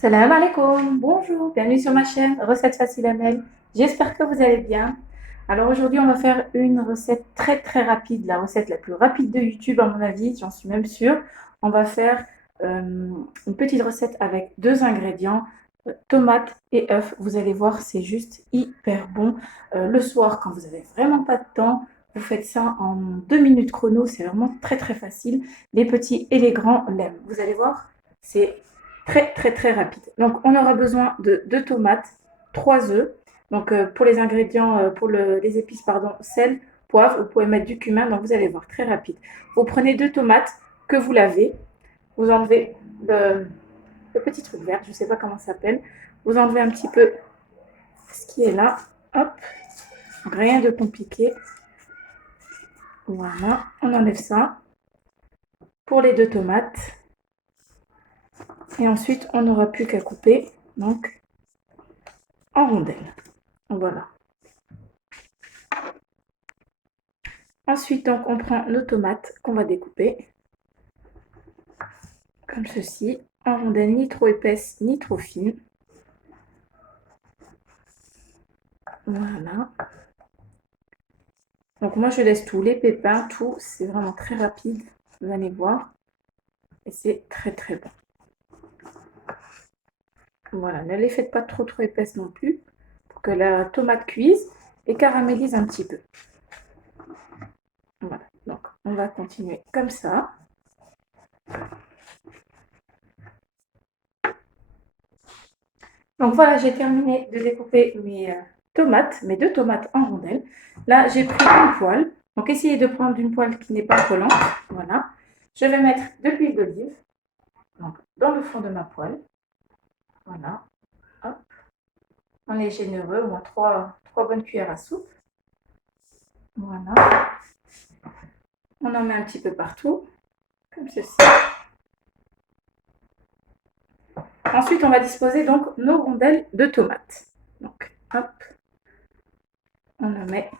Salam alaikum, bonjour, bienvenue sur ma chaîne Recettes faciles à Mel. J'espère que vous allez bien. Alors aujourd'hui, on va faire une recette très rapide, la recette la plus rapide de YouTube à mon avis, j'en suis même sûre. On va faire une petite recette avec deux ingrédients, tomates et œufs. Vous allez voir, c'est juste hyper bon. Le soir, quand vous avez vraiment pas de temps, vous faites ça en 2 minutes chrono, c'est vraiment très facile. Les petits et les grands l'aiment. Vous allez voir, c'est très rapide. Donc on aura besoin de 2 tomates, 3 œufs. Donc pour les ingrédients, pour les épices, pardon, sel, poivre, vous pouvez mettre du cumin, donc vous allez voir, très rapide. Vous prenez 2 tomates que vous lavez, vous enlevez le petit truc vert, je ne sais pas comment ça s'appelle, vous enlevez un petit peu ce qui est là, hop, rien de compliqué. Voilà, on enlève ça pour les 2 tomates. Et ensuite, on n'aura plus qu'à couper, donc en rondelles. Voilà. Ensuite, donc, on prend nos tomates qu'on va découper, comme ceci, en rondelles ni trop épaisses ni trop fines. Voilà. Donc moi, je laisse tout, les pépins, tout, c'est vraiment très rapide, vous allez voir. Et c'est très bon. Voilà, ne les faites pas trop épaisses non plus, pour que la tomate cuise et caramélise un petit peu. Voilà, donc on va continuer comme ça. Donc voilà, j'ai terminé de découper mes tomates, mes 2 tomates en rondelles. Là, j'ai pris une poêle. Donc essayez de prendre une poêle qui n'est pas collante. Voilà. Je vais mettre de l'huile d'olive dans le fond de ma poêle. Voilà. Hop. On est généreux, au moins 3 bonnes cuillères à soupe. Voilà. On en met un petit peu partout, comme ceci. Ensuite, on va disposer donc nos rondelles de tomates. Donc, hop, on en met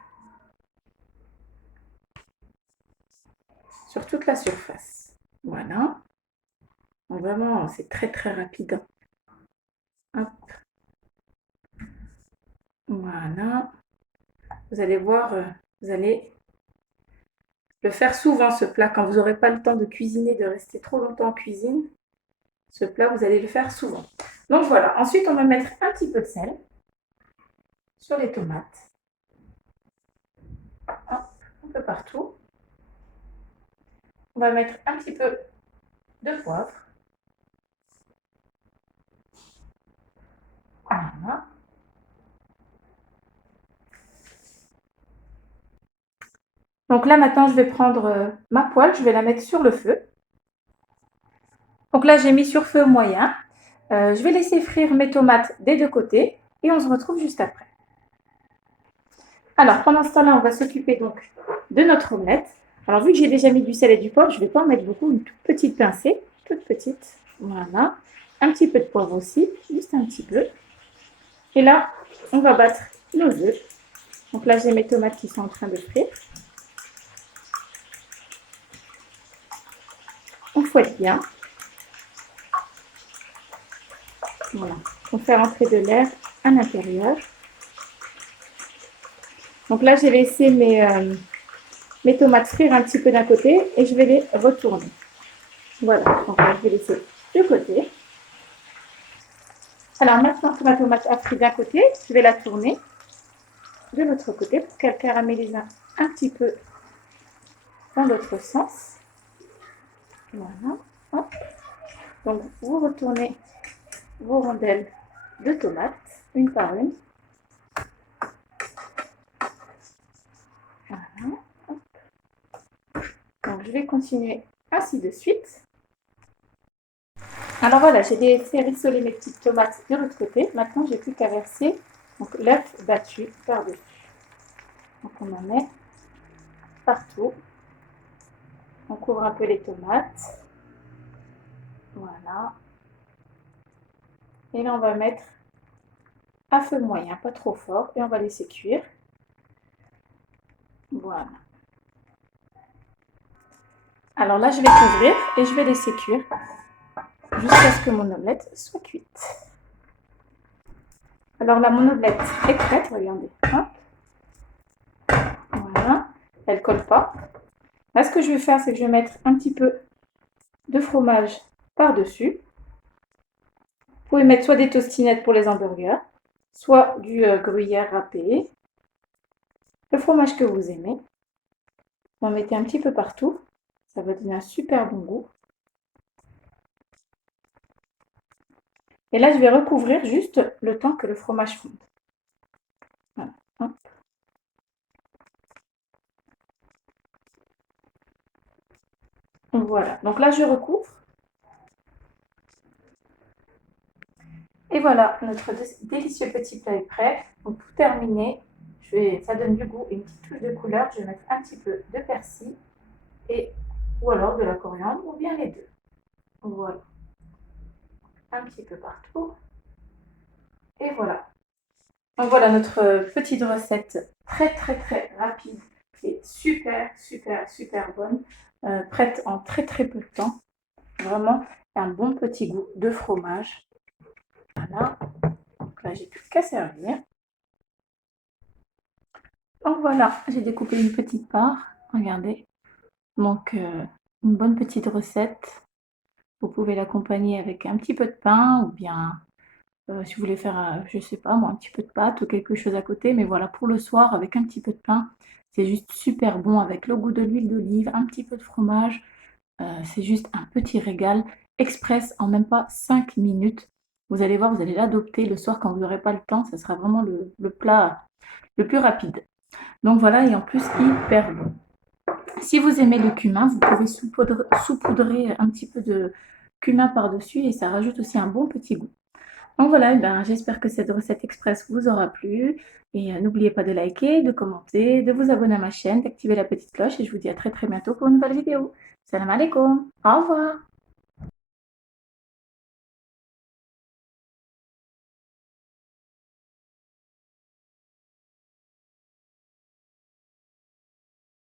sur toute la surface. Voilà. Donc, vraiment, c'est très rapide. Hop. Voilà. Vous allez voir, vous allez le faire souvent ce plat quand vous n'aurez pas le temps de cuisiner, de rester trop longtemps en cuisine. Ce plat, vous allez le faire souvent. Donc voilà. Ensuite, on va mettre un petit peu de sel sur les tomates. Hop, un peu partout. On va mettre un petit peu de poivre. Voilà. Donc là, maintenant, je vais prendre ma poêle, je vais la mettre sur le feu. Donc là, j'ai mis sur feu moyen. Je vais laisser frire mes tomates des deux côtés et on se retrouve juste après. Alors, pendant ce temps-là, on va s'occuper donc de notre omelette. Alors, vu que j'ai déjà mis du sel et du poivre, je ne vais pas en mettre beaucoup, une toute petite pincée, toute petite. Voilà. Un petit peu de poivre aussi, juste un petit peu. Et là, on va battre nos œufs. Donc là, j'ai mes tomates qui sont en train de frire. On fouette bien. Voilà. Pour faire entrer de l'air à l'intérieur. Donc là, j'ai laissé mes tomates frire un petit peu d'un côté et je vais les retourner. Voilà. Donc là, je vais laisser de côté. Alors maintenant que ma tomate a frit d'un côté, je vais la tourner de l'autre côté pour qu'elle caramélise un petit peu dans l'autre sens. Voilà. Hop. Donc vous retournez vos rondelles de tomates, une par une. Voilà. Hop. Donc je vais continuer ainsi de suite. Alors voilà, j'ai laissé rissoler mes petites tomates de l'autre côté. Maintenant, j'ai plus qu'à verser l'œuf battu par-dessus. Donc on en met partout. On couvre un peu les tomates. Voilà. Et là, on va mettre à feu moyen, pas trop fort, et on va laisser cuire. Voilà. Alors là, je vais couvrir et je vais laisser cuire jusqu'à ce que mon omelette soit cuite. Alors là, mon omelette est prête, regardez. Voilà, elle colle pas. Là, ce que je vais faire, c'est que je vais mettre un petit peu de fromage par-dessus. Vous pouvez mettre soit des tostinettes pour les hamburgers, soit du gruyère râpé, le fromage que vous aimez. Vous en mettez un petit peu partout, ça va donner un super bon goût. Et là, je vais recouvrir juste le temps que le fromage fonde. Voilà. Hop. Voilà, donc là, je recouvre. Et voilà, notre délicieux petit plat est prêt. Donc, pour terminer, ça donne du goût et une petite touche de couleur. Je vais mettre un petit peu de persil ou alors de la coriandre ou bien les deux. Voilà, un petit peu partout. Et voilà. Donc voilà notre petite recette très très très rapide et super super super bonne, prête en très très peu de temps. Vraiment un bon petit goût de fromage. Voilà. Donc là j'ai plus qu'à servir. Donc voilà, j'ai découpé une petite part. Regardez. Donc une bonne petite recette. Vous pouvez l'accompagner avec un petit peu de pain ou bien si vous voulez faire, je sais pas moi, un petit peu de pâte ou quelque chose à côté. Mais voilà, pour le soir, avec un petit peu de pain, c'est juste super bon avec le goût de l'huile d'olive, un petit peu de fromage. C'est juste un petit régal express en même pas 5 minutes. Vous allez voir, vous allez l'adopter le soir quand vous n'aurez pas le temps. Ça sera vraiment le plat le plus rapide. Donc voilà, et en plus hyper bon. Si vous aimez le cumin, vous pouvez saupoudrer un petit peu de cumin par-dessus et ça rajoute aussi un bon petit goût. Donc voilà, j'espère que cette recette express vous aura plu. Et n'oubliez pas de liker, de commenter, de vous abonner à ma chaîne, d'activer la petite cloche. Et je vous dis à très très bientôt pour une nouvelle vidéo. Salam alaikum. Au revoir.